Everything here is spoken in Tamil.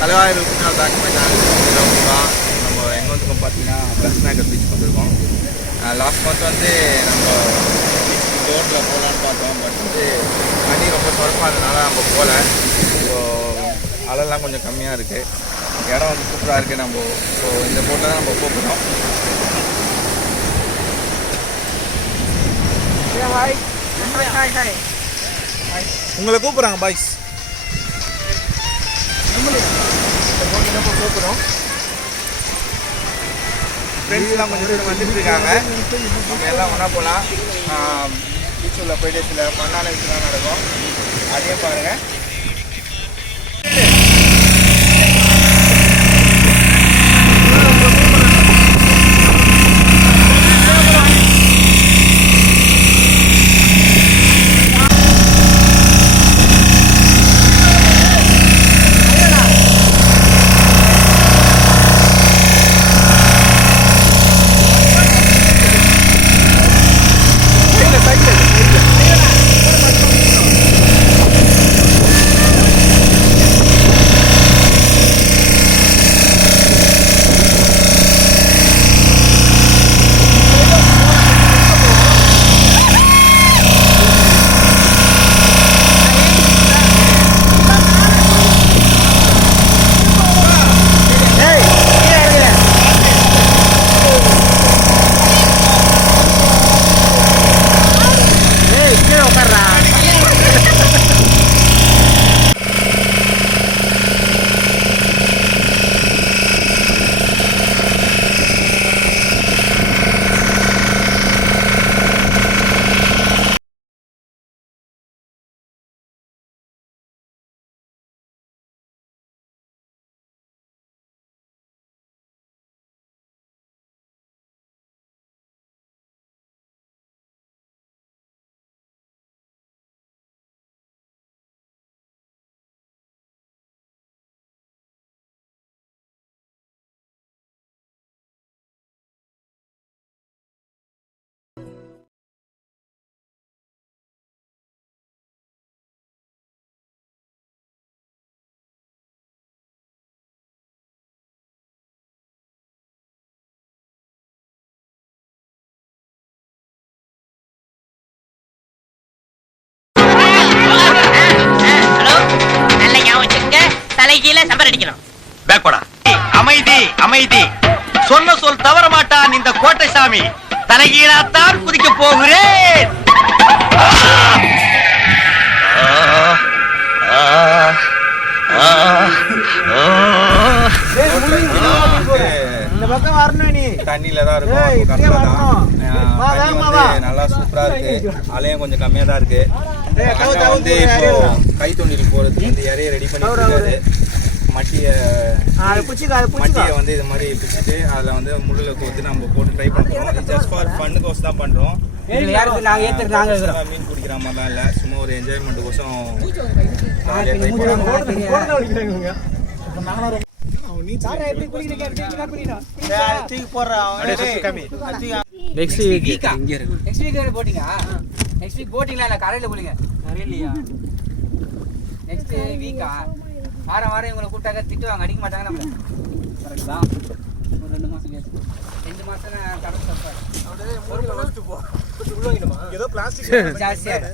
தலைவாயில் உப்புநாள் டாக்குமெண்ட் நம்ம எங்கே வந்துருக்கோம் பார்த்தீங்கன்னா ப்ளஸ் நாகர் பீச் வந்திருக்கோம். லாஸ்ட் மந்த் வந்து நம்ம போட்டில் போகலான்னு பார்த்தோம். பட் வந்து தண்ணி ரொம்ப சொரப்பாக இருந்ததுனால நம்ம போகல. ஸோ அலைலாம் கொஞ்சம் கம்மியாக இருக்குது. இடம் வந்து சூப்பராக இருக்குது. நம்ம ஸோ இந்த போட்டில் தான் நம்ம போகிறோம். உங்களை கூப்பிட்றாங்க பாய்ஸ். நம்ம கூப்பிட்றோம். ஃப்ரெண்ட்ஸ்லாம் கொஞ்சம் பேர் வந்துட்டு இருக்காங்க. நம்ம எல்லாம் ஒன்றா போகலாம். பீச்சுள்ள போயிட்டு சில மண்ணான விஷயம்லாம் நடக்கும். அதையும் பாருங்கள். தலைகீழ சம்பர் அடிக்கணும். பேக்படா. அமைதி அமைதி. சொன்ன சொல் தவற மாட்டான் இந்த கோட்டை சாமி. தலைகீழாத்தான் குதிக்க போகிறேன். தண்ணியில தான் இருக்கும். நல்லா சூப்பரா இருக்கு. அலையும் கொஞ்சம் கம்மியா தான் இருக்கு. வந்து இப்போ கை தூண்டில் போறதுக்கு இந்த இறைய ரெடி பண்ணிட்டு மட்டியை வந்து இது மாதிரி பிடிச்சிட்டு அதில் வந்து முள்ளில் கோத்து நம்ம போட்டு ட்ரை பண்ணுறோம். ஜஸ்ட் ஃபார் ஃபன்னுக்கோசம் தான் பண்ணுறோம். மீன் பிடிக்கிற மாதிரிலாம் இல்லை, சும்மா ஒரு என்ஜாய்மெண்ட்டுக்கோசம் வாரம் வாரம் இவங்களை கூப்பிட்டாக்க திட்டுவாங்க, அடிக்க மாட்டாங்க. நம்ம கரெக்ட் தான். ஒரு 2 மாதம் கேட்டு 2 மாதம் கடை சாப்பாடு ஜாஸ்தியாக